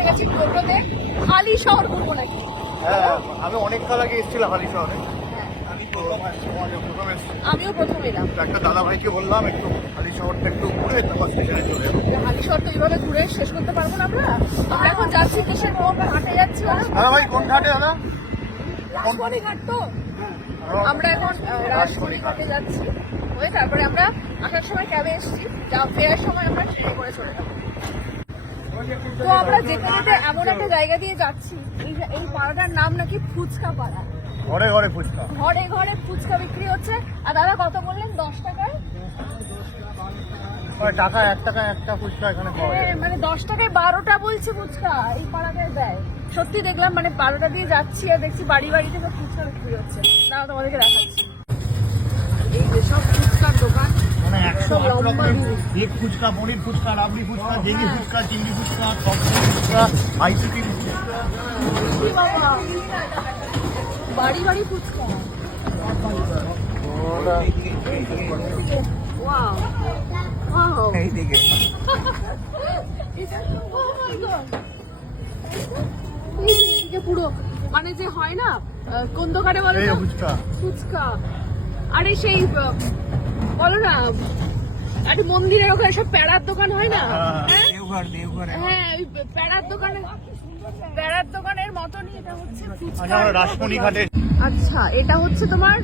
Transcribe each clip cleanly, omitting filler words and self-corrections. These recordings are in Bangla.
উঠে গেছি টোটোতে। হালি শহর ঘুরবো নাকি? হ্যাঁ, আমি অনেক কাল আগে এসেছিলাম হালি শহরে। আমিও প্রথম এলাম। একটা দাদা ভাইকে বললাম একটু হালি শহরটা একটু ঘুরে তারপর স্টেশনে চলে যাবো। হালি শহর তো এইভাবে ঘুরে শেষ করতে পারবো না আমরা। আমরা এখন যাচ্ছি কিসের মোড় হাটে যাচ্ছি। দাদা ভাই কোন ঘাটে দাদা? রাসমণি ঘাট তো। আমরা এখন রাসমণি ঘাটে যাচ্ছি। হয়ে তারপরে আমরা আসার সময় ক্যাবে এসেছি, যা ফেরার সময় আমরা ট্রেনে করে চলে যাবো। তো আমরা যেতে যেতে এমন একটা জায়গা দিয়ে যাচ্ছি, এই পাড়াটার নাম নাকি ফুচকা পাড়া। ঘরে ঘরে ফুচকা, ঘরে ঘরে ফুচকা বিক্রি হচ্ছে। আর দাদা কত বললেন? 10 টাকায়? টাকা 1 টাকা একটা ফুচকা এখানে পাওয়া যায়। মানে 10 টাকায় 12টা বলছে ফুচকা এই পাড়াটায় দেয়। সত্যি দেখলাম, মানে পাড়াটা দিয়ে যাচ্ছি আর দেখছি বাড়ি বাড়িতে সব ফুচকা বিক্রি হচ্ছে। দাঁড়াও তোমাদেরকে দেখাচ্ছি। এই যে সব ফুচকার দোকান, মানে 108 লম্বা রকমের দূর। ভেজ ফুচকা, পনির ফুচকা, রাবড়ি ফুচকা, জেলি ফুচকা, চিংড়ি ফুচকা, সবজি ফুচকা, আইসক্রিম ফুচকা। কি বাবা, বাড়ি বাড়ি ফুচকা। ওয়াও ওয়াও, এইদিকে oh my God! এইদিকে পুরো মানে যে হয় না কোন দোকানে বলো এই তো? ফুচকা। ফুচকা। আরে সেই বলো না, আরে মন্দিরের ওখানে সব প্যাড়ার দোকান হয় না? হ্যাঁ দেওঘরে। হ্যাঁ, ওই প্যাড়ার দোকানের মতনই এটা হচ্ছে ফুচকা। আমরা রাসমণি ঘাটে। আচ্ছা, এটা হচ্ছে তোমার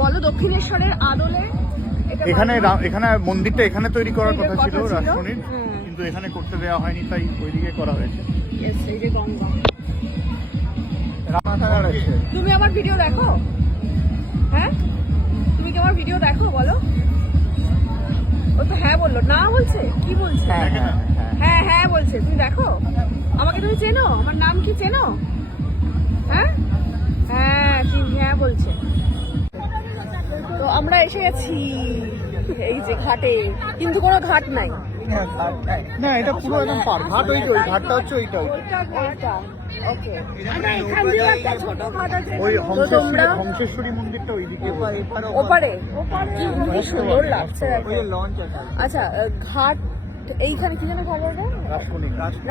বলো দক্ষিণেশ্বরের আদলে। এটা এখানে বানানো। এখানে মন্দিরটা এখানে তৈরি করার তৈরির কথা ছিল কথা ছিল। রাসমণির, হুম। কিন্তু এখানে করতে দেওয়া হয়নি, তাই ওইদিকে করা হয়েছে। Yes, এই যে গঙ্গা। রামাথানার আছে। তুমি আমার ভিডিও দেখো? হ্যাঁ, তুমি কি আমার ভিডিও দেখো বলো? ও তো হ্যাঁ বললো, না বলছে কি বলছে? হ্যাঁ হ্যাঁ বলছে। তুমি দেখো, আমাকে তুমি চেনো? আমার নাম কি চেনো? হ্যাঁ হ্যাঁ, তুমি হ্যাঁ বলছে। তো আমরা এসে গেছি এই যে ঘাটে, কিন্তু কোনো ঘাট নাই। না, এটা পুরো একদম পার ঘাট। ওই ঘাটটা হচ্ছে ওইটা। ওকে, এখান দিয়েও একটা ছোট ঘাট আছে। ওই তো তোমরা হংসেশ্বরী মন্দিরটা ওইদিকে। ওপারে কি সুন্দর লাগছে। আচ্ছা, ঘাট এইখানে কি যেন খবর?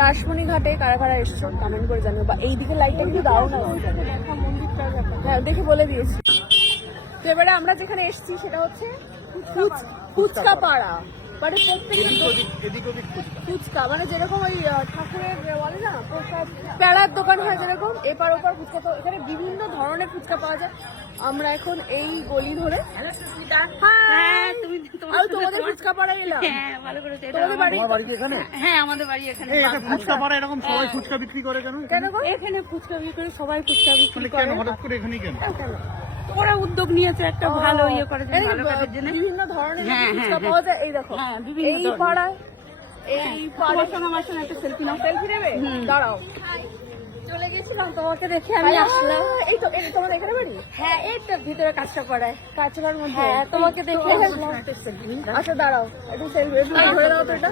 রাসমণি ঘাটে কারা কারা এসছো কমেন্ট করে জানিও। বা এইদিকে লাইটটা কিন্তু দাও না। হ্যাঁ, দেখে বলে দিয়েছি। তো এবারে আমরা যেখানে এসেছি সেটা হচ্ছে ফুচকা পাড়া। মানে ফুচকা মানে যেরকম ওই ঠাকুরের বলে না প্রসাদ প্যাড়ার দোকান হয় যেরকম, এপার ওপার ফুচকা। তো এখানে বিভিন্ন ধরনের ফুচকা পাওয়া যায়। আমরা এখন এই গলি ধরে তোমাদের ফুচকা পাড়ায় এলাম। তোমার বাড়ি কি এখানে? হ্যাঁ, আমাদের বাড়ি এখানে। ফুচকা পাড়া এরকম সবাই ফুচকা বিক্রি করে কেন? কেন গো? এখানে ফুচকা বিক্রি করে, সবাই ফুচকা বিক্রি মানে করে। কেন হঠাৎ করে এখানেই কেন? কেন? ওরা উদ্যোগ নিয়েছে একটা ভালো ইয়ে করার জন্য, ভালো কাজের জন্য। বিভিন্ন ধরনের হ্যাঁ, ফুচকা হ্যাঁ, পাওয়া যায়। এই দেখো, হ্যাঁ, বিভিন্ন এই ধরনের। পাড়ায় এই পাড়ায় তোমার সঙ্গে আমার সঙ্গে একটা সেলফি নাও। সেলফি নেবে? দাঁড়াও, চলে গেছিলাম, তোমাকে দেখে আমি আসলাম। এই তো এই তোমার এখানে বাড়ি? হ্যাঁ, এইটা ভিতরে কাজটা করায়। কাঁচড়ার মধ্যে? হ্যাঁ, তোমাকে দেখে আসলাম। আচ্ছা দাঁড়াও, একটু সেলফি ধরে দাও তো এটা।